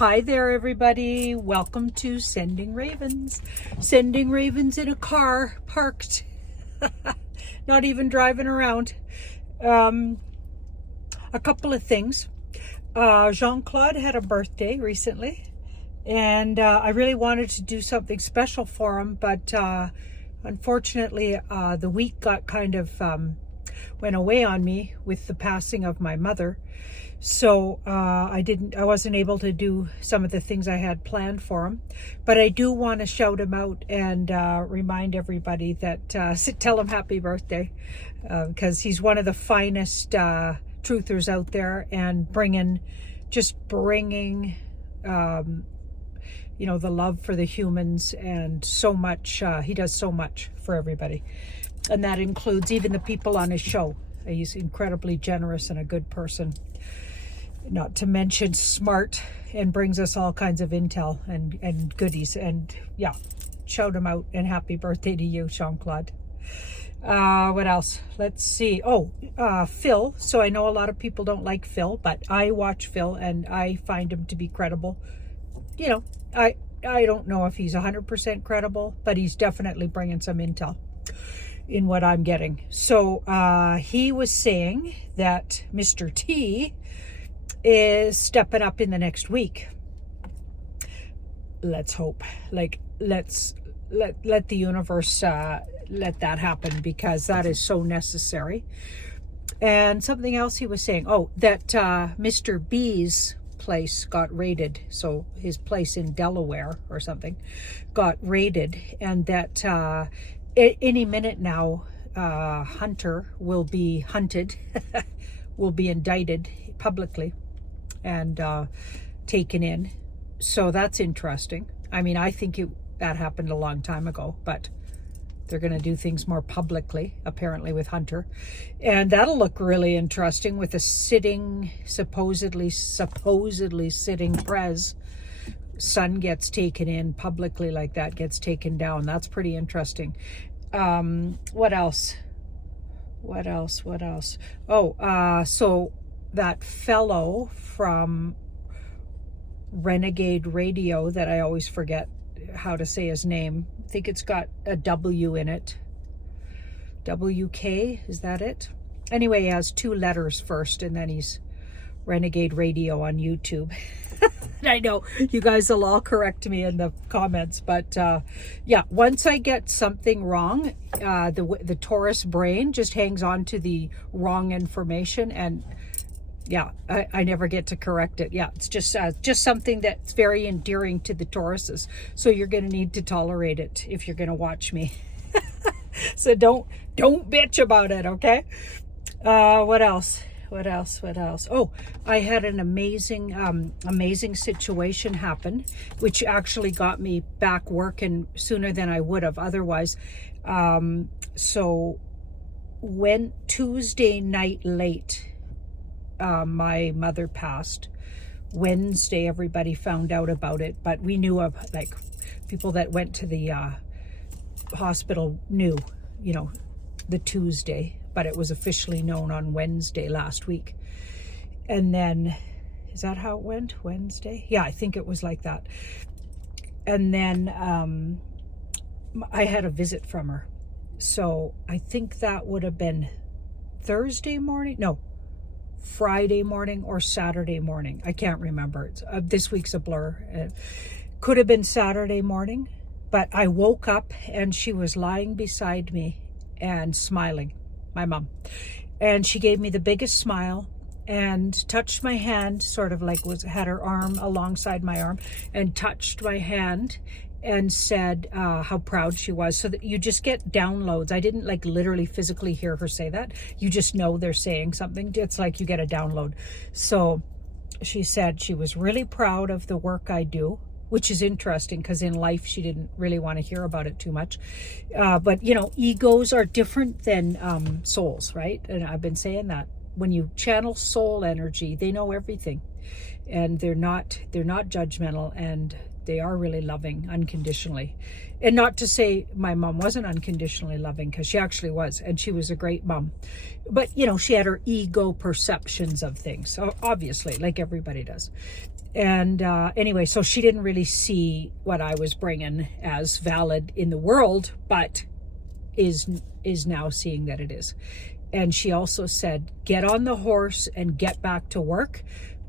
Hi there, everybody. Welcome to Sending Ravens. Sending ravens in a car, parked. Not even driving around. A couple of things. Jean-Claude had a birthday recently, and I really wanted to do something special for him, but unfortunately, the week got kind of went away on me with the passing of my mother. So I wasn't able to do some of the things I had planned for him, but I do want to shout him out and remind everybody that tell him happy birthday, because he's one of the finest truthers out there, and bringing the love for the humans, and so much. He does so much for everybody, and that includes even the people on his show. He's incredibly generous and a good person. Not to mention smart, and brings us all kinds of intel and goodies. And yeah, shout him out and happy birthday to you, Jean-Claude. What else? Let's see. Phil. So I know a lot of people don't like Phil, but I watch Phil and I find him to be credible. I don't know if he's 100% credible, but he's definitely bringing some intel in what I'm getting. So he was saying that Mr. T is stepping up in the next week. Let's hope. Let the universe let that happen, because that is so necessary. And something else he was saying, that Mr. B's place got raided. So his place in Delaware or something got raided, and that any minute now Hunter will be hunted, will be indicted publicly and taken in. So that's interesting. I mean, I think that happened a long time ago, but they're going to do things more publicly, apparently, with Hunter. And that'll look really interesting with a supposedly sitting prez. Son gets taken in publicly like that, gets taken down. That's pretty interesting. What else? So that fellow from Renegade Radio, that I always forget how to say his name. I think it's got a W in it. WK, is that it? Anyway, he has 2 letters first, and then he's Renegade Radio on YouTube. I know you guys will all correct me in the comments, but yeah, once I get something wrong, the Taurus brain just hangs on to the wrong information, and yeah, I never get to correct it. Yeah, it's just something that's very endearing to the Tauruses. So you're going to need to tolerate it if you're going to watch me. So don't bitch about it, okay? What else? I had an amazing situation happen, which actually got me back working sooner than I would have otherwise. So when Tuesday night late, my mother passed. Wednesday, everybody found out about it, but we knew of, people that went to the hospital knew, the Tuesday, but it was officially known on Wednesday last week. And then, is that how it went? Wednesday? Yeah, I think it was like that. And then I had a visit from her. So I think that would have been Thursday morning. No, Friday morning or Saturday morning. I can't remember. This week's a blur. It could have been Saturday morning, but I woke up and she was lying beside me and smiling, my mom. And she gave me the biggest smile and touched my hand, sort of had her arm alongside my arm, and touched my hand and said how proud she was. So that you just get downloads. I didn't literally physically hear her say that. You just know they're saying something. It's like you get a download. So she said she was really proud of the work I do, which is interesting because in life she didn't really want to hear about it too much. But egos are different than souls, right? And I've been saying that. When you channel soul energy, they know everything, and they're not judgmental, and They are really loving unconditionally. And not to say my mom wasn't unconditionally loving, because she actually was, and she was a great mom. But, you know, she had her ego perceptions of things, so obviously, like everybody does. And anyway, so she didn't really see what I was bringing as valid in the world, but is now seeing that it is. And she also said, get on the horse and get back to work.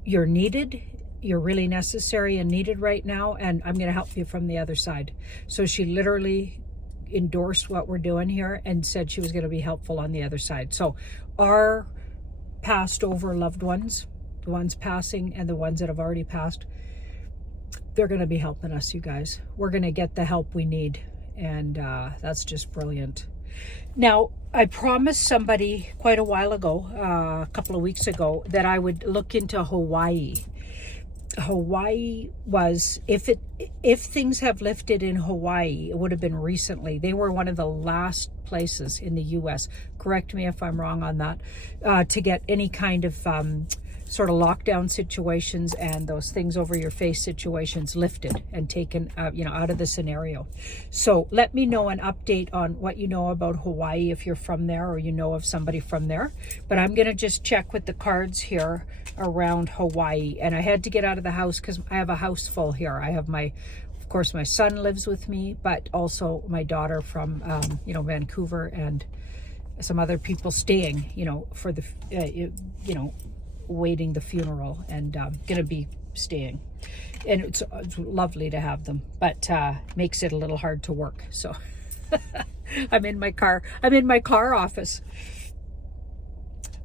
You're needed. You're really necessary and needed right now, and I'm going to help you from the other side. So she literally endorsed what we're doing here and said she was going to be helpful on the other side. So our passed over loved ones, the ones passing and the ones that have already passed, they're going to be helping us, you guys. We're going to get the help we need, and that's just brilliant. Now, I promised somebody quite a while ago, a couple of weeks ago, that I would look into Hawaii. Hawaii was, if things have lifted in Hawaii, it would have been recently. They were one of the last places in the U.S., correct me if I'm wrong on that, to get any kind of sort of lockdown situations and those things over your face situations lifted and taken out of the scenario. So let me know an update on what you know about Hawaii if you're from there or you know of somebody from there. But I'm going to just check with the cards here around Hawaii. And I had to get out of the house because I have a house full here. I have of course, my son lives with me, but also my daughter from, Vancouver, and some other people staying, for the, waiting the funeral, and gonna be staying. And it's lovely to have them, but makes it a little hard to work. So I'm in my car office.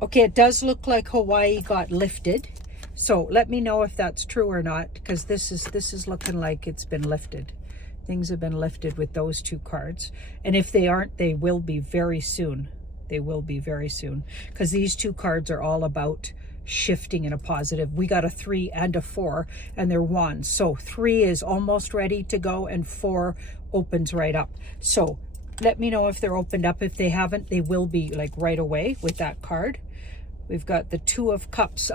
Okay, it does look like Hawaii got lifted. So let me know if that's true or not, because this is looking like it's been lifted. Things have been lifted with those two cards. And if they aren't, they will be very soon. They will be very soon, because these two cards are all about shifting in a positive. We got a 3 and a 4, and they're wands. So 3 is almost ready to go, and 4 opens right up. So let me know if they're opened up. If they haven't, they will be, like, right away with that card. We've got the 2 of Cups.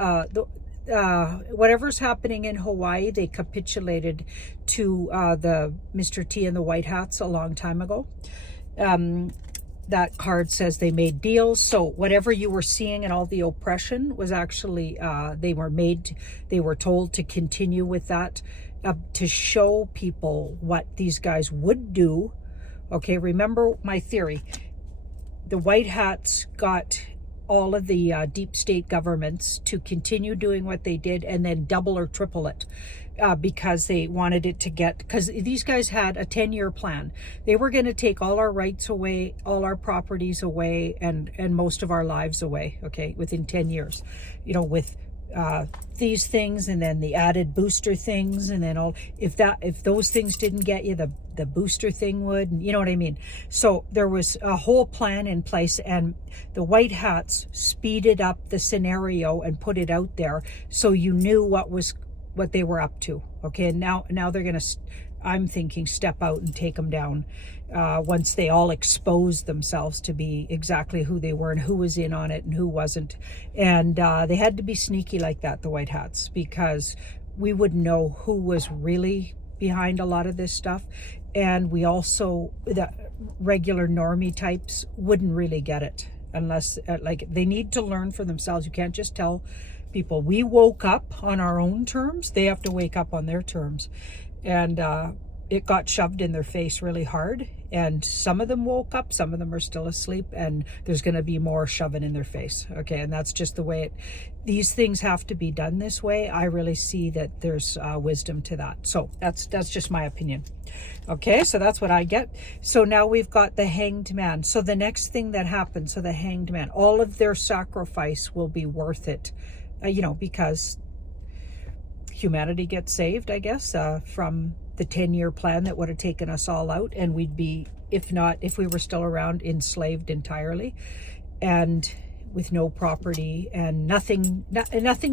Whatever's happening in Hawaii, they capitulated to the Mr. T and the White Hats a long time ago. That card says they made deals. So whatever you were seeing and all the oppression was actually, they were told to continue with that, to show people what these guys would do. Okay, remember my theory. The White Hats got all of the deep state governments to continue doing what they did and then double or triple it. Because they wanted it to because these guys had a 10-year plan. They were going to take all our rights away, all our properties away, and most of our lives away, okay, within 10 years, with these things, and then the added booster things, and then if those things didn't get you, the booster thing would, you know what I mean? So there was a whole plan in place, and the White Hats speeded up the scenario and put it out there so you knew what they were up to. Okay, and now they're gonna, I'm thinking, step out and take them down once they all expose themselves to be exactly who they were and who was in on it and who wasn't. And they had to be sneaky like that, the White Hats, because we wouldn't know who was really behind a lot of this stuff. And we also, the regular normie types wouldn't really get it unless they need to learn for themselves. You can't just tell people. We woke up on our own terms. They have to wake up on their terms. And it got shoved in their face really hard. And some of them woke up, some of them are still asleep, and there's going to be more shoving in their face. Okay, and that's just the way these things have to be done this way. I really see that there's wisdom to that. So that's just my opinion. Okay, so that's what I get. So now we've got the Hanged Man. So the next thing that happens, so the Hanged Man, all of their sacrifice will be worth it. Because humanity gets saved, I guess, from the 10-year plan that would have taken us all out, and we'd be, if we were still around, enslaved entirely, and with no property and nothing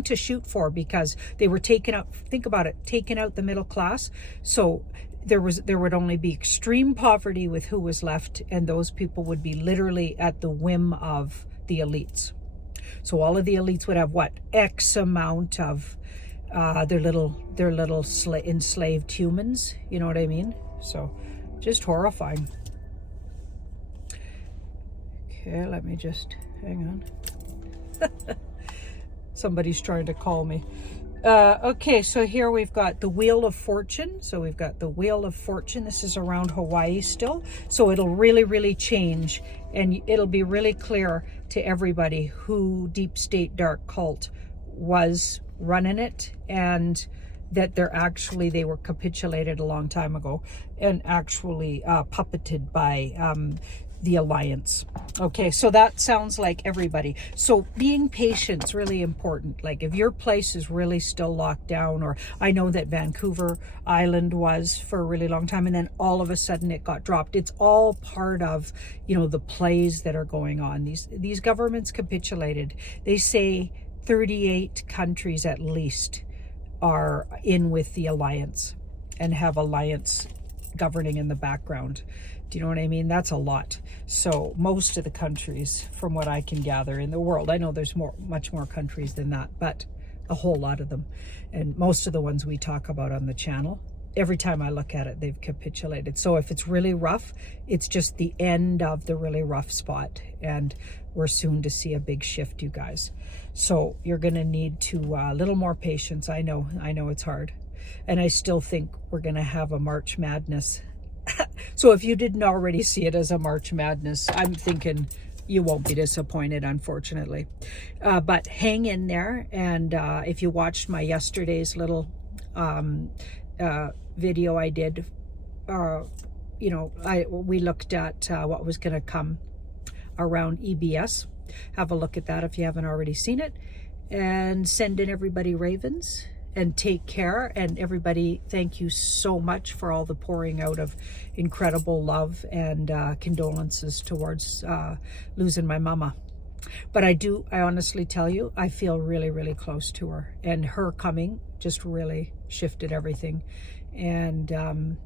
to shoot for, because they were taking out the middle class. So there would only be extreme poverty with who was left, and those people would be literally at the whim of the elites. So all of the elites would have X amount of they're little enslaved humans, you know what I mean? So just horrifying. Okay, let me just hang on. Somebody's trying to call me. Okay, so here we've got the Wheel of Fortune. So we've got the Wheel of Fortune. This is around Hawaii still. So it'll really change, and it'll be really clear to everybody who Deep State Dark Cult was running it, and that they were capitulated a long time ago and actually puppeted by the Alliance. Okay, so that sounds like everybody. So being patient is really important. Like if your place is really still locked down, or I know that Vancouver Island was for a really long time, and then all of a sudden it got dropped. It's all part of, you know, the plays that are going on. These governments capitulated. They say 38 countries at least are in with the Alliance and have Alliance governing in the background. Do you know what I mean? That's a lot. So most of the countries, from what I can gather in the world, I know there's much more countries than that, but a whole lot of them. And most of the ones we talk about on the channel, every time I look at it, they've capitulated. So if it's really rough, it's just the end of the really rough spot. And we're soon to see a big shift, you guys. So you're going to need to a little more patience. I know it's hard. And I still think we're going to have a March Madness. So if you didn't already see it as a March Madness, I'm thinking you won't be disappointed, unfortunately. But hang in there. And if you watched my yesterday's little video I did, you know, we looked at what was going to come around EBS. Have a look at that if you haven't already seen it. And send in everybody ravens. And take care. And everybody, thank you so much for all the pouring out of incredible love and condolences towards losing my mama. But I honestly tell you, I feel really close to her. And her coming just really shifted everything. And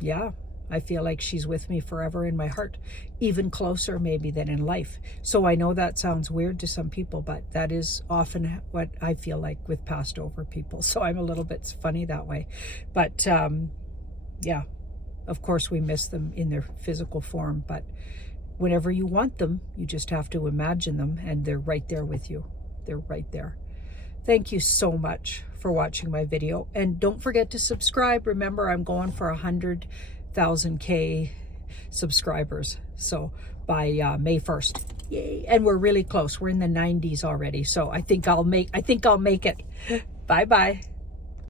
yeah, I feel like she's with me forever in my heart, even closer maybe than in life. So I know that sounds weird to some people, but that is often what I feel like with passed over people. So I'm a little bit funny that way. But yeah, of course we miss them in their physical form, but whenever you want them, you just have to imagine them, and they're right there with you. They're right there. Thank you so much for watching my video. And don't forget to subscribe. Remember, I'm going for 100,000K subscribers. So by May 1st. Yay. And we're really close. We're in the 90s already. So I think I'll make it. Bye-bye.